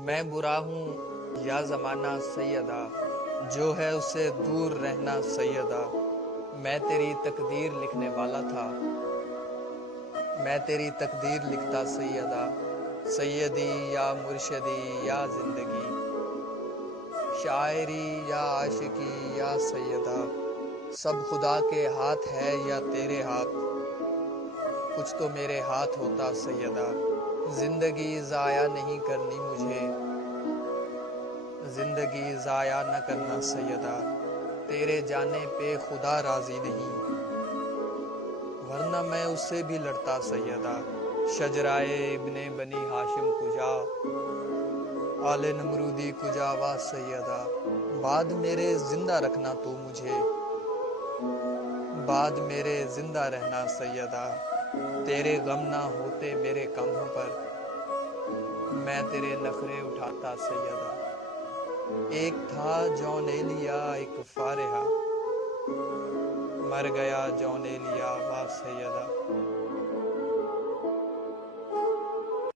میں برا ہوں یا زمانہ سیدہ، جو ہے اسے دور رہنا سیدہ۔ میں تیری تقدیر لکھنے والا تھا، میں تیری تقدیر لکھتا سیدہ۔ سیدی یا مرشدی یا زندگی، شاعری یا عاشقی یا سیدہ، سب خدا کے ہاتھ ہے یا تیرے ہاتھ، کچھ تو میرے ہاتھ ہوتا سیدہ۔ زندگی ضائع نہیں کرنی مجھے، زندگی ضائع نہ کرنا سیدہ۔ تیرے جانے پہ خدا راضی نہیں، ورنہ میں اس سے بھی لڑتا سیدہ۔ شجرائے ابن بنی ہاشم کجا، آل نمرودی کجا وا سیدہ۔ بعد میرے زندہ رکھنا تو مجھے، بعد میرے زندہ رہنا سیدہ۔ تیرے غم نہ ہوتے میرے کندھوں پر، میں تیرے نخرے اٹھاتا سیدہ۔ ایک تھا جون ایلیا ایک فارحہ، مر گیا جون ایلیا وا سیدہ۔